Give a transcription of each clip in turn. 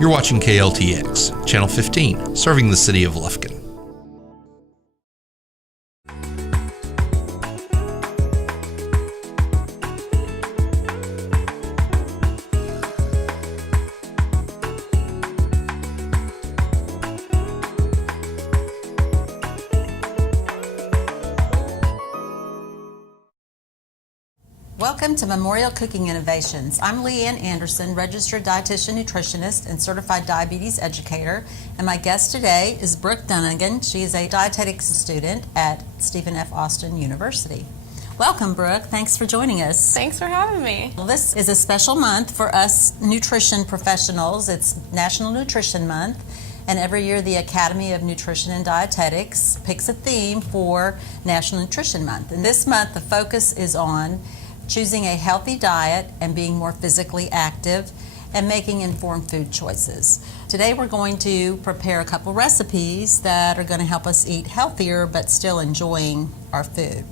You're watching KLTX, Channel 15, serving the city of Lufkin. Welcome to Memorial Cooking Innovations. I'm Leanne Anderson, registered dietitian, nutritionist, and certified diabetes educator. And my guest today is Brooke Dunnigan. She is a dietetics student at Stephen F. Austin University. Welcome, Brooke. Thanks for joining us. Thanks for having me. Well, this is a special month for us nutrition professionals. It's National Nutrition Month. And every year the Academy of Nutrition and Dietetics picks a theme for National Nutrition Month. And this month the focus is on choosing a healthy diet and being more physically active and making informed food choices. Today we're going to prepare a couple recipes that are going to help us eat healthier but still enjoying our food.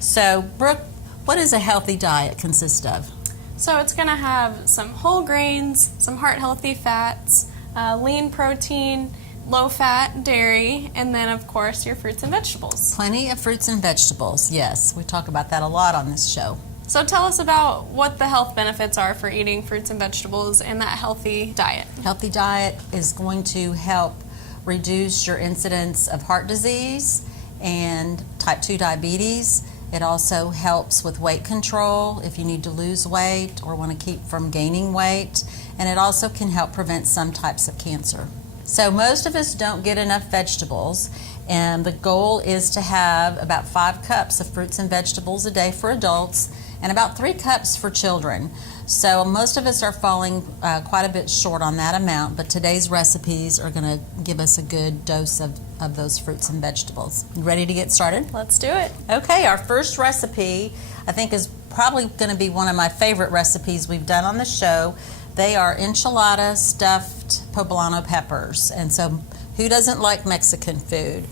So, Brooke, what does a healthy diet consist of? So it's going to have some whole grains, some heart-healthy fats, lean protein, low-fat dairy, and then, of course, your fruits and vegetables. Plenty of fruits and vegetables, yes. We talk about that a lot on this show. So tell us about what the health benefits are for eating fruits and vegetables in that healthy diet. Healthy diet is going to help reduce your incidence of heart disease and type 2 diabetes. It also helps with weight control if you need to lose weight or want to keep from gaining weight. And it also can help prevent some types of cancer. So most of us don't get enough vegetables, and the goal is to have about 5 cups of fruits and vegetables a day for adults and about 3 cups for children. So most of us are falling quite a bit short on that amount, but today's recipes are going to give us a good dose of those fruits and vegetables. You ready to get started? Let's do it. Okay, our first recipe I think is probably going to be one of my favorite recipes we've done on the show. They are enchilada stuffed poblano peppers, and so who doesn't like Mexican food?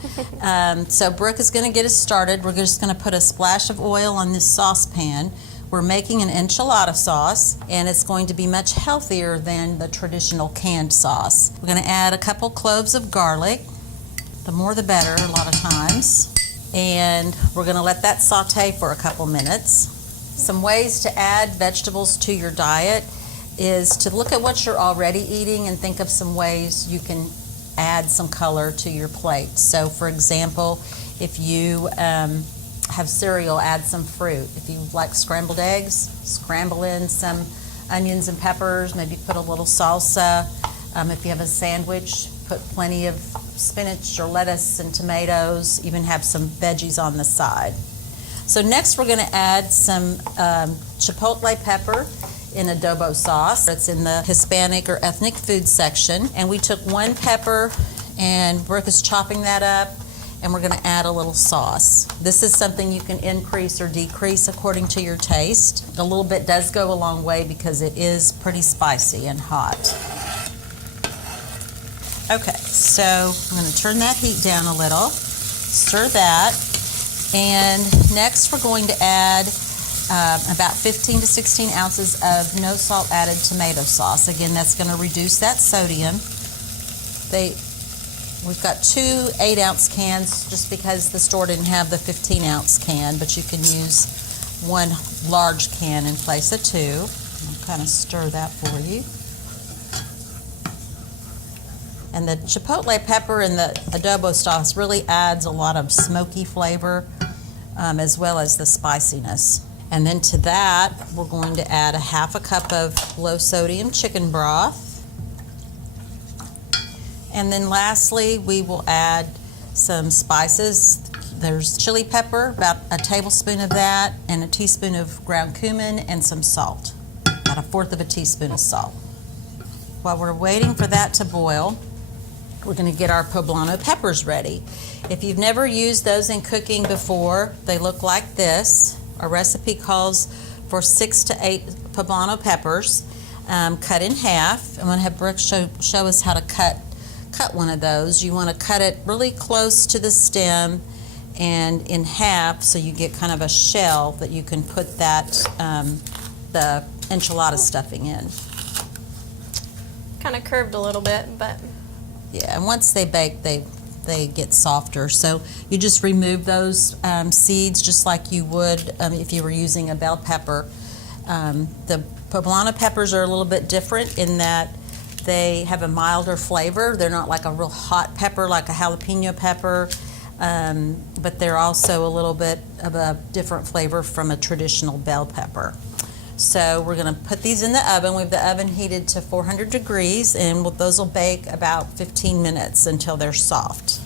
So Brooke is going to get us started. We're just going to put a splash of oil on this saucepan. We're making an enchilada sauce, and it's going to be much healthier than the traditional canned sauce. We're going to add a couple cloves of garlic. The more the better, a lot of times. And we're going to let that saute for a couple minutes. Some ways to add vegetables to your diet is to look at what you're already eating and think of some ways you can add some color to your plate. So for example, if you have cereal, add some fruit. If you like scrambled eggs, scramble in some onions and peppers, maybe put a little salsa. If you have a sandwich, put plenty of spinach or lettuce and tomatoes, even have some veggies on the side. So next we're going to add some chipotle pepper in adobo sauce. It's in the Hispanic or ethnic food section. And we took 1 pepper, and Brooke is chopping that up, and we're going to add a little sauce. This is something you can increase or decrease according to your taste. A little bit does go a long way because it is pretty spicy and hot. Okay, so I'm going to turn that heat down a little, stir that, and next we're going to add about 15 to 16 ounces of no salt added tomato sauce. Again, that's going to reduce that sodium. We've got 2 8-ounce cans just because the store didn't have the 15-ounce can, but you can use 1 large can in place of 2. I'll kind of stir that for you. And the chipotle pepper and the adobo sauce really adds a lot of smoky flavor as well as the spiciness. And then to that, we're going to add a 1/2 cup of low-sodium chicken broth. And then lastly, we will add some spices. There's chili pepper, about a tablespoon of that, and a teaspoon of ground cumin, and some salt, about 1/4 teaspoon of salt. While we're waiting for that to boil, we're going to get our poblano peppers ready. If you've never used those in cooking before, they look like this. Our recipe calls for 6 to 8 poblano peppers cut in half. I'm going to have Brooke show us how to cut one of those. You want to cut it really close to the stem and in half so you get kind of a shell that you can put that the enchilada stuffing in. kind of curved a little bit, but Yeah, and once they bake, they get softer. So you just remove those seeds just like you would if you were using a bell pepper. The poblano peppers are a little bit different in that they have a milder flavor. They're not like a real hot pepper like a jalapeno pepper, but they're also a little bit of a different flavor from a traditional bell pepper. So we're going to put these in the oven. We have the oven heated to 400 degrees, and those will bake about 15 minutes until they're soft.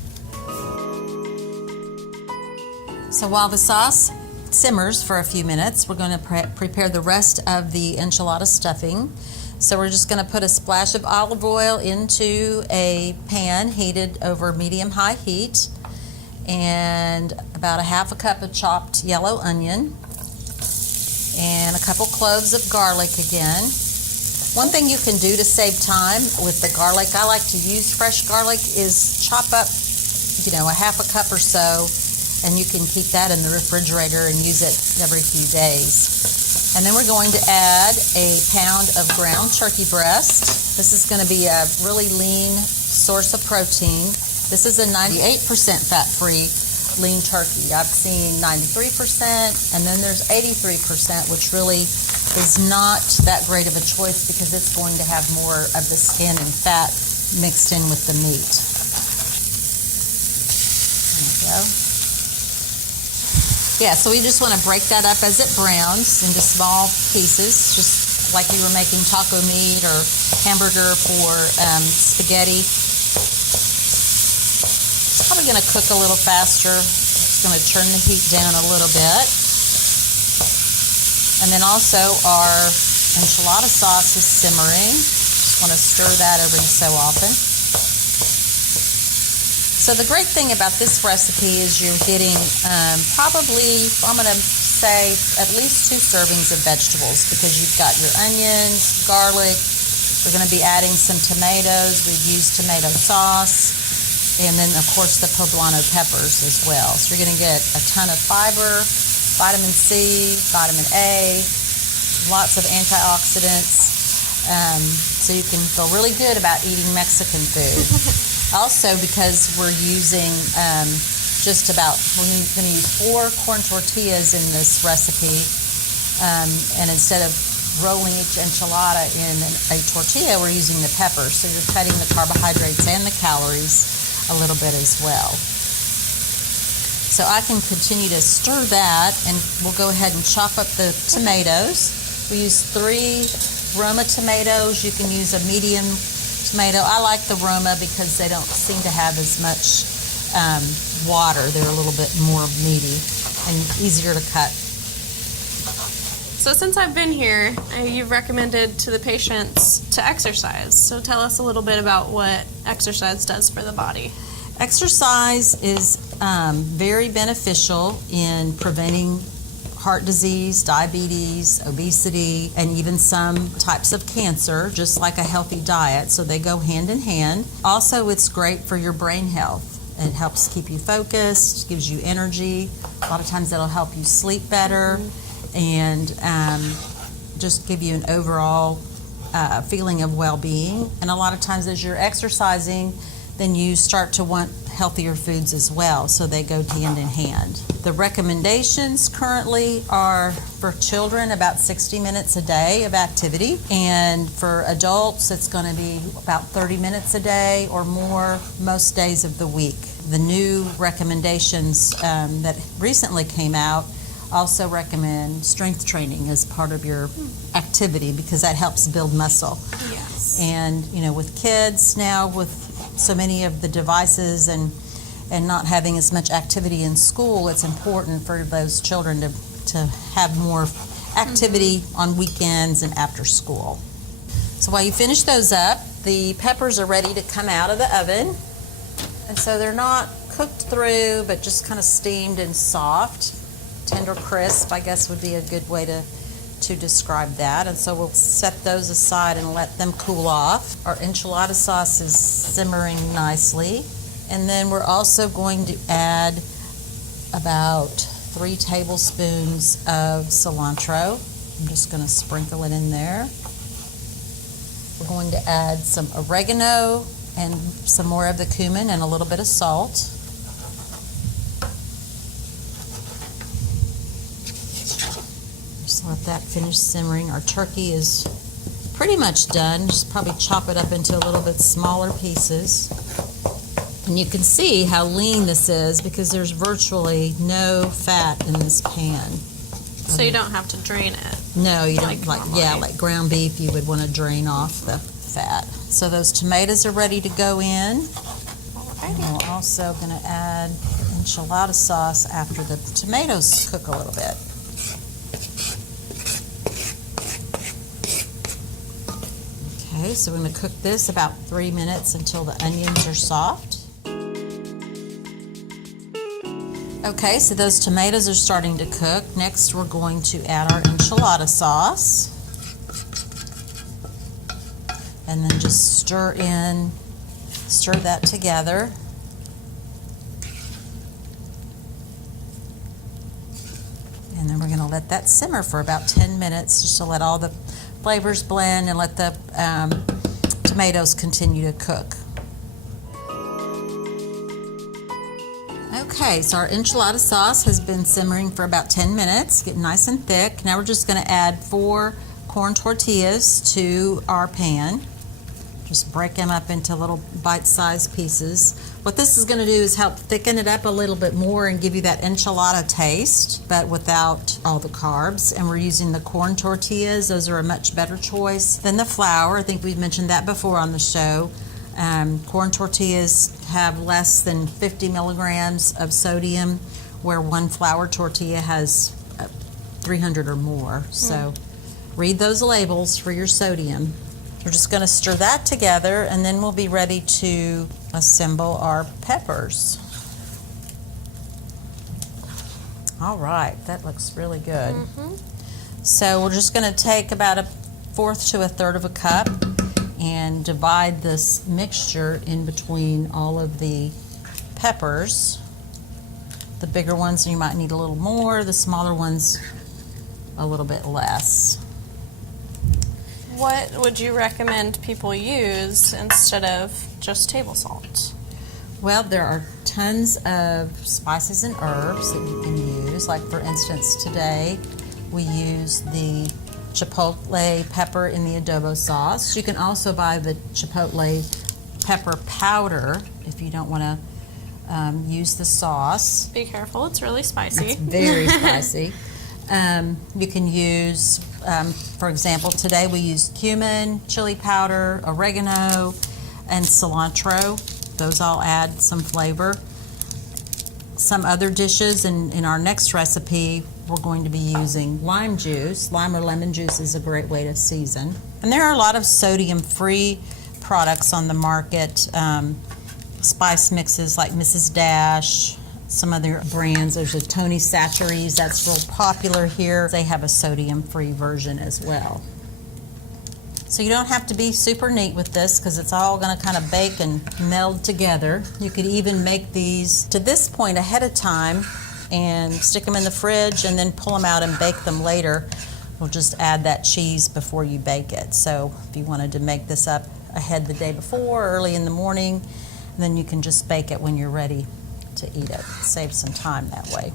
So while the sauce simmers for a few minutes, we're going to prepare the rest of the enchilada stuffing. So we're just going to put a splash of olive oil into a pan heated over medium-high heat, and about a half a cup of chopped yellow onion, and a couple cloves of garlic again. One thing you can do to save time with the garlic, I like to use fresh garlic, is chop up, a half a cup or so, and you can keep that in the refrigerator and use it every few days. And then we're going to add a pound of ground turkey breast. This is going to be a really lean source of protein. This is a 98% fat-free lean turkey. I've seen 93%, and then there's 83%, which really is not that great of a choice because it's going to have more of the skin and fat mixed in with the meat. There we go. Yeah, so we just want to break that up as it browns into small pieces, just like you were making taco meat or hamburger for spaghetti. It's probably going to cook a little faster. Just going to turn the heat down a little bit. And then also our enchilada sauce is simmering. Just want to stir that every so often. So the great thing about this recipe is you're getting probably, I'm going to say, at least 2 servings of vegetables because you've got your onions, garlic. We're going to be adding some tomatoes. We've used tomato sauce. And then, of course, the poblano peppers as well. So you're going to get a ton of fiber, vitamin C, vitamin A, lots of antioxidants. So you can feel really good about eating Mexican food. Also, because we're using we're going to use 4 corn tortillas in this recipe. And instead of rolling each enchilada in a tortilla, we're using the peppers. So you're cutting the carbohydrates and the calories a little bit as well. So I can continue to stir that, and we'll go ahead and chop up the tomatoes. We use 3 Roma tomatoes. You can use a medium tomato. I like the Roma because they don't seem to have as much water. They're a little bit more meaty and easier to cut. So since I've been here, you've recommended to the patients to exercise. So tell us a little bit about what exercise does for the body. Exercise is very beneficial in preventing heart disease, diabetes, obesity, and even some types of cancer, just like a healthy diet. So they go hand in hand. Also, it's great for your brain health. It helps keep you focused, gives you energy. A lot of times that'll help you sleep better. And just give you an overall feeling of well-being. And a lot of times as you're exercising, then you start to want healthier foods as well, so they go hand in hand. The recommendations currently are for children about 60 minutes a day of activity, and for adults it's going to be about 30 minutes a day or more most days of the week. The new recommendations that recently came out also recommend strength training as part of your activity because that helps build muscle. Yes. And with kids now, with so many of the devices and not having as much activity in school, it's important for those children to have more activity on weekends and after school. So while you finish those up, the peppers are ready to come out of the oven. And so they're not cooked through, but just kind of steamed and soft. Tender crisp, I guess, would be a good way to describe that. And so we'll set those aside and let them cool off. Our enchilada sauce is simmering nicely. And then we're also going to add about 3 tablespoons of cilantro. I'm just going to sprinkle it in there. We're going to add some oregano and some more of the cumin and a little bit of salt. Just let that finish simmering. Our turkey is pretty much done. Just probably chop it up into a little bit smaller pieces. And you can see how lean this is because there's virtually no fat in this pan. So you don't have to drain it. No, you don't. Normally. Like ground beef, you would want to drain off the fat. So those tomatoes are ready to go in. And we're also going to add enchilada sauce after the tomatoes cook a little bit. Okay, so we're going to cook this about 3 minutes until the onions are soft. Okay, so those tomatoes are starting to cook. Next, we're going to add our enchilada sauce. And then just stir that together. And then we're going to let that simmer for about 10 minutes just to let all the flavors blend and let the tomatoes continue to cook. Okay, so our enchilada sauce has been simmering for about 10 minutes, getting nice and thick. Now we're just going to add 4 corn tortillas to our pan. Just break them up into little bite-sized pieces. What this is going to do is help thicken it up a little bit more and give you that enchilada taste, but without all the carbs. And we're using the corn tortillas. Those are a much better choice than the flour. I think we've mentioned that before on the show. Corn tortillas have less than 50 milligrams of sodium, where one flour tortilla has 300 or more. So read those labels for your sodium. We're just going to stir that together, and then we'll be ready to assemble our peppers. All right, that looks really good. So we're just going to take about 1/4 to 1/3 of a cup and divide this mixture in between all of the peppers. The bigger ones you might need a little more, the smaller ones a little bit less. What would you recommend people use instead of just table salt? Well, there are tons of spices and herbs that you can use. Like for instance, today we use the Chipotle pepper in the adobo sauce. You can also buy the Chipotle pepper powder if you don't want to use the sauce. Be careful, it's really spicy. It's very spicy. You can use, for example, today we used cumin, chili powder, oregano, and cilantro. Those all add some flavor. Some other dishes in our next recipe, we're going to be using lime juice. Lime or lemon juice is a great way to season. And there are a lot of sodium-free products on the market. Spice mixes like Mrs. Dash, some other brands. There's a Tony Chachere's that's real popular here. They have a sodium-free version as well. So you don't have to be super neat with this because it's all going to kind of bake and meld together. You could even make these to this point ahead of time and stick them in the fridge and then pull them out and bake them later. We'll just add that cheese before you bake it. So if you wanted to make this up ahead the day before, early in the morning, then you can just bake it when you're ready to eat it. Save some time that way.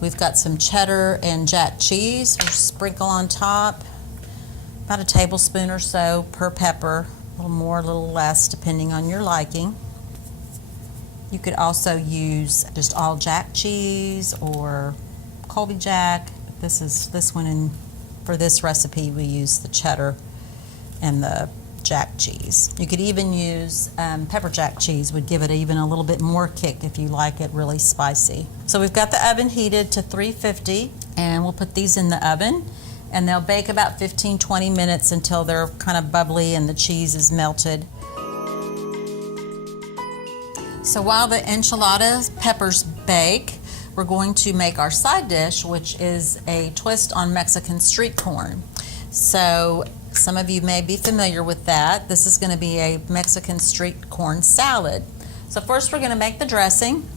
We've got some cheddar and jack cheese. We'll sprinkle on top. About a tablespoon or so per pepper. A little more, a little less, depending on your liking. You could also use just all jack cheese or Colby Jack. This one, and for this recipe we use the cheddar and the jack cheese. You could even use pepper jack cheese, would give it even a little bit more kick if you like it really spicy. So we've got the oven heated to 350 and we'll put these in the oven and they'll bake about 15-20 minutes until they're kind of bubbly and the cheese is melted. So while the enchilada peppers bake, we're going to make our side dish, which is a twist on Mexican street corn. So some of you may be familiar with that. This is going to be a Mexican street corn salad. So first we're going to make the dressing,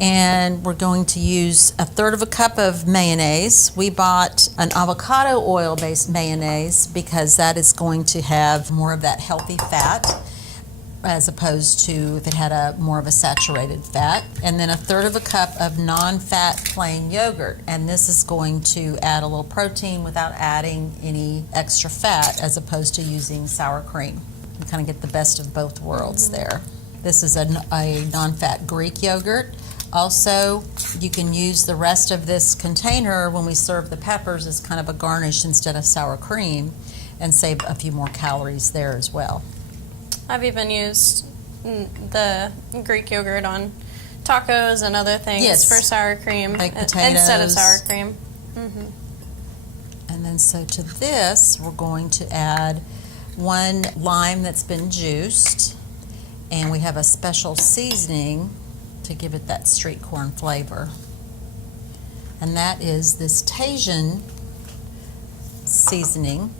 And we're going to use 1/3 cup of mayonnaise. We bought an avocado oil-based mayonnaise because that is going to have more of that healthy fat as opposed to if it had more of a saturated fat. And then 1/3 cup of non-fat plain yogurt. And this is going to add a little protein without adding any extra fat as opposed to using sour cream. You kind of get the best of both worlds there. This is a non-fat Greek yogurt. Also, you can use the rest of this container when we serve the peppers as kind of a garnish instead of sour cream and save a few more calories there as well. I've even used the Greek yogurt on tacos and other things for sour cream instead of sour cream. And then so to this, we're going to add 1 lime that's been juiced, and we have a special seasoning to give it that street corn flavor. And that is this Tajin seasoning,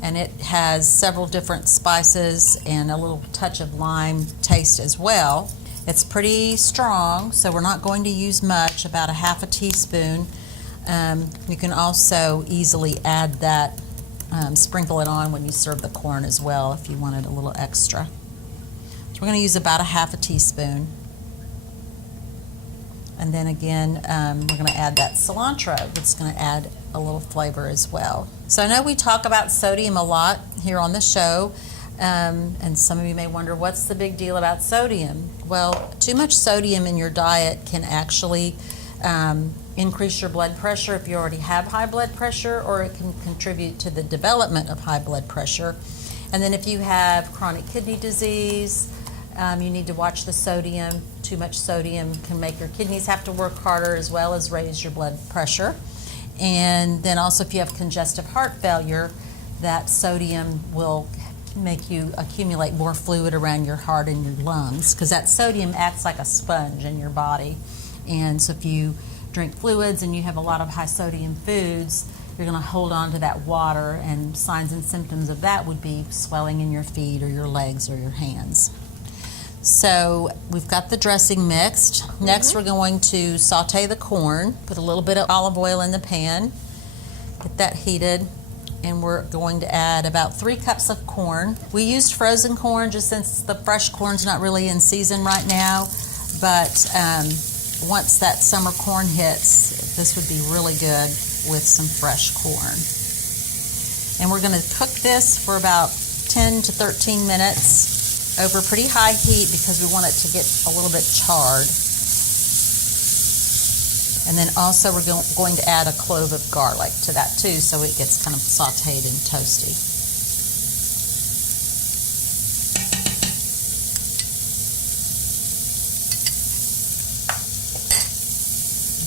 and it has several different spices and a little touch of lime taste as well. It's pretty strong, so we're not going to use much, about 1/2 teaspoon. You can also easily add that, sprinkle it on when you serve the corn as well if you wanted a little extra. So we're going to use about 1/2 teaspoon. And then again, we're going to add that cilantro. That's going to add a little flavor as well. So I know we talk about sodium a lot here on the show, and some of you may wonder, what's the big deal about sodium? Well, too much sodium in your diet can actually increase your blood pressure if you already have high blood pressure, or it can contribute to the development of high blood pressure. And then if you have chronic kidney disease, you need to watch the sodium. Too much sodium can make your kidneys have to work harder as well as raise your blood pressure. And then also if you have congestive heart failure, that sodium will make you accumulate more fluid around your heart and your lungs, because that sodium acts like a sponge in your body. And so if you drink fluids and you have a lot of high sodium foods, you're going to hold on to that water, and signs and symptoms of that would be swelling in your feet or your legs or your hands. So we've got the dressing mixed. Next we're going to saute the corn, put a little bit of olive oil in the pan, get that heated, and we're going to add about 3 cups of corn. We used frozen corn just since the fresh corn's not really in season right now, but once that summer corn hits, this would be really good with some fresh corn. And we're going to cook this for about 10 to 13 minutes over pretty high heat because we want it to get a little bit charred. And then also we're going to add a clove of garlic to that too, so it gets kind of sauteed and toasty.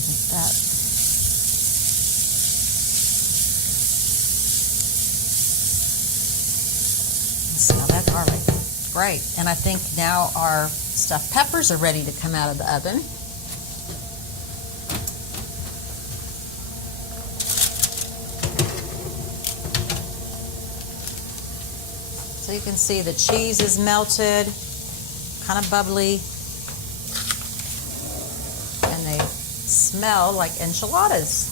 Like that. Smell that garlic. Great. And I think now our stuffed peppers are ready to come out of the oven. So you can see the cheese is melted, kind of bubbly, and they smell like enchiladas.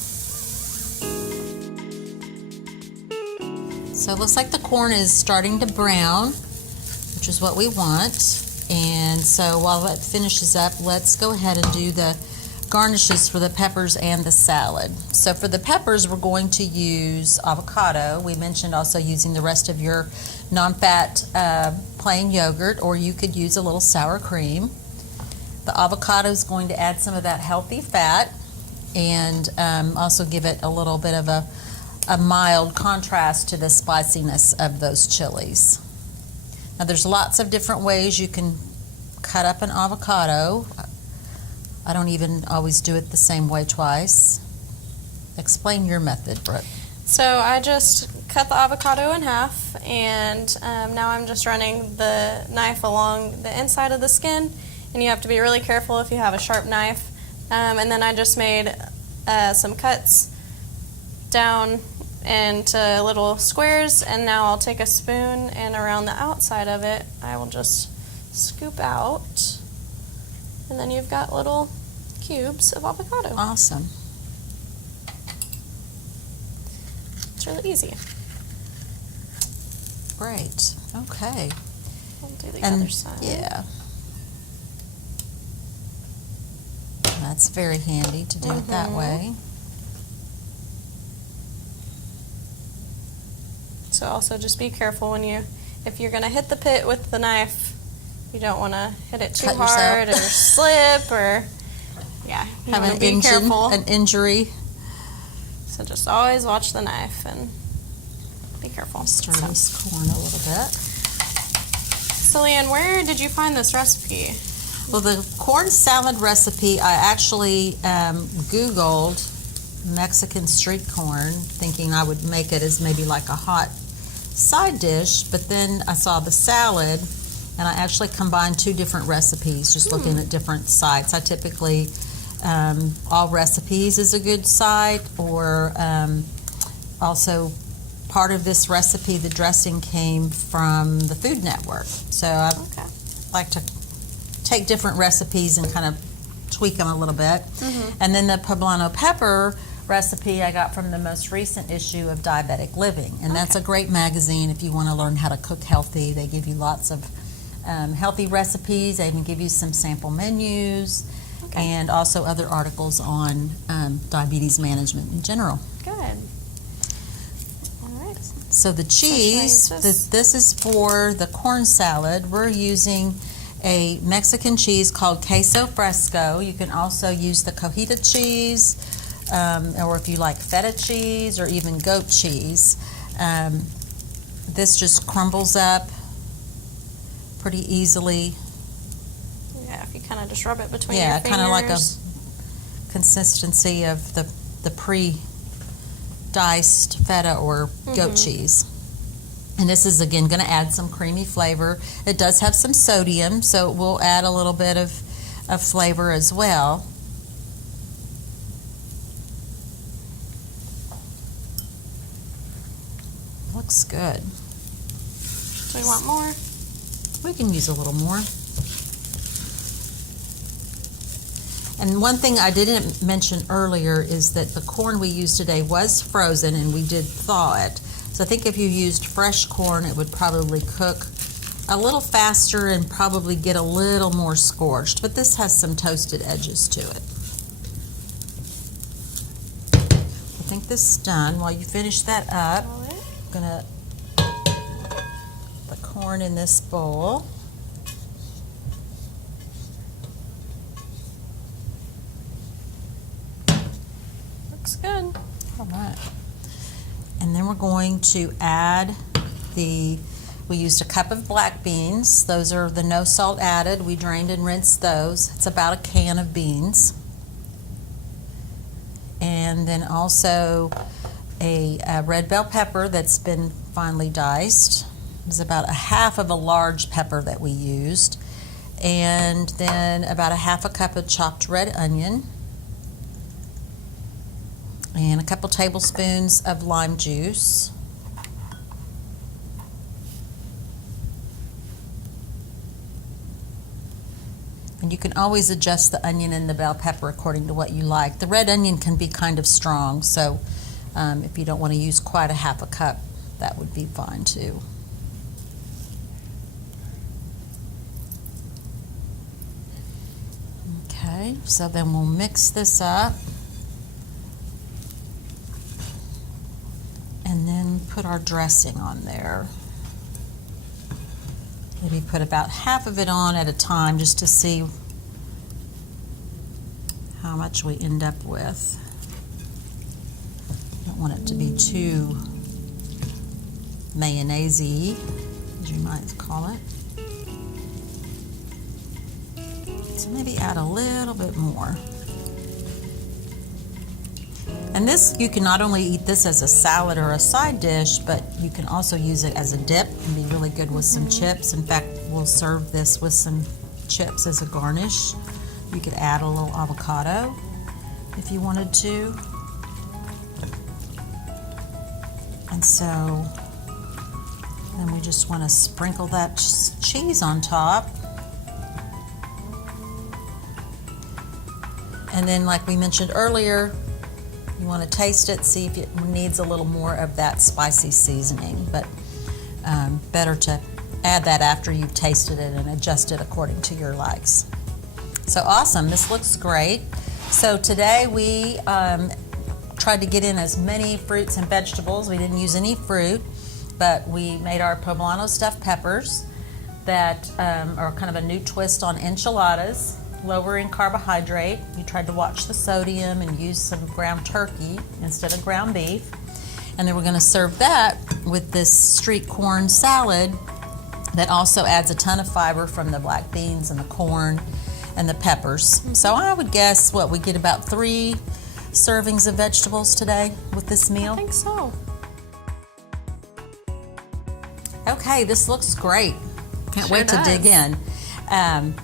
So it looks like the corn is starting to brown, which is what we want. And so while that finishes up, let's go ahead and do the garnishes for the peppers and the salad. So for the peppers, we're going to use avocado. We mentioned also using the rest of your non-fat plain yogurt, or you could use a little sour cream. The avocado is going to add some of that healthy fat and also give it a little bit of a mild contrast to the spiciness of those chilies. Now there's lots of different ways you can cut up an avocado. I don't even always do it the same way twice. Explain your method, Brooke. So I just cut the avocado in half, and now I'm just running the knife along the inside of the skin, and you have to be really careful if you have a sharp knife. And then I just made some cuts down into little squares, and now I'll take a spoon, and around the outside of it I will just scoop out, and then you've got little cubes of avocado. Awesome. It's really easy. Great. Okay. We'll do the other side. Yeah. That's very handy to do it that way. So also just be careful if you're going to hit the pit with the knife, you don't want to hit it too hard or slip or, yeah, you have want to be careful. An injury. So just always watch the knife and be careful. Stir this corn a little bit. So Leanne, where did you find this recipe? Well, the corn salad recipe, I actually Googled Mexican street corn, thinking I would make it as maybe like a hot side dish, but then I saw the salad, and I actually combined two different recipes, just looking at different sites. I typically, All Recipes is a good site, or also part of this recipe, the dressing came from the Food Network. So I like to take different recipes and kind of tweak them a little bit. And then the poblano pepper recipe I got from the most recent issue of Diabetic Living, and that's a great magazine if you want to learn how to cook healthy. They give you lots of healthy recipes. They even give you some sample menus and also other articles on diabetes management in general. Good. All right. So the cheese, this is for the corn salad. We're using a Mexican cheese called queso fresco. You can also use the cojita cheese, or if you like feta cheese or even goat cheese. This just crumbles up pretty easily. Yeah, if you kind of just rub it between your fingers. Yeah, kind of like a consistency of the pre-diced feta or goat cheese. And this is, again, going to add some creamy flavor. It does have some sodium, so it will add a little bit of flavor as well. Looks good. Do we want more? We can use a little more. And one thing I didn't mention earlier is that the corn we used today was frozen, and we did thaw it. So I think if you used fresh corn, it would probably cook a little faster and probably get a little more scorched. But this has some toasted edges to it. I think this is done. While you finish that up, I'm going to put the corn in this bowl. Looks good. All right. And then we're going to add we used a cup of black beans. Those are the no salt added. We drained and rinsed those. It's about a can of beans. And then also a red bell pepper that's been finely diced. It was about a half of a large pepper that we used. And then about a half a cup of chopped red onion. And a couple tablespoons of lime juice. And you can always adjust the onion and the bell pepper according to what you like. The red onion can be kind of strong, so if you don't want to use quite a half a cup, that would be fine too. Okay, so then we'll mix this up. And then put our dressing on there. Maybe put about half of it on at a time just to see how much we end up with. Don't want it to be too mayonnaise-y, as you might call it. So maybe add a little bit more. And this, you can not only eat this as a salad or a side dish, but you can also use it as a dip and be really good with some chips. In fact, we'll serve this with some chips as a garnish. You could add a little avocado if you wanted to. And so then we just want to sprinkle that cheese on top. And then, like we mentioned earlier, you want to taste it, see if it needs a little more of that spicy seasoning, but better to add that after you've tasted it and adjust it according to your likes. So awesome, this looks great. So today we tried to get in as many fruits and vegetables. We didn't use any fruit, but we made our poblano stuffed peppers that are kind of a new twist on enchiladas, lower in carbohydrate. You tried to watch the sodium and use some ground turkey instead of ground beef. And then we're going to serve that with this street corn salad that also adds a ton of fiber from the black beans and the corn and the peppers. So I would guess, we get about 3 servings of vegetables today with this meal? I think so. Okay, this looks great. Can't Sure wait to does. dig in.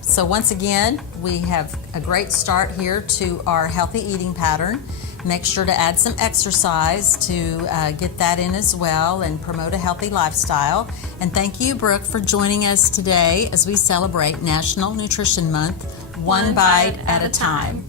So once again, we have a great start here to our healthy eating pattern. Make sure to add some exercise to get that in as well and promote a healthy lifestyle. And thank you, Brooke, for joining us today as we celebrate National Nutrition Month, one bite at a time.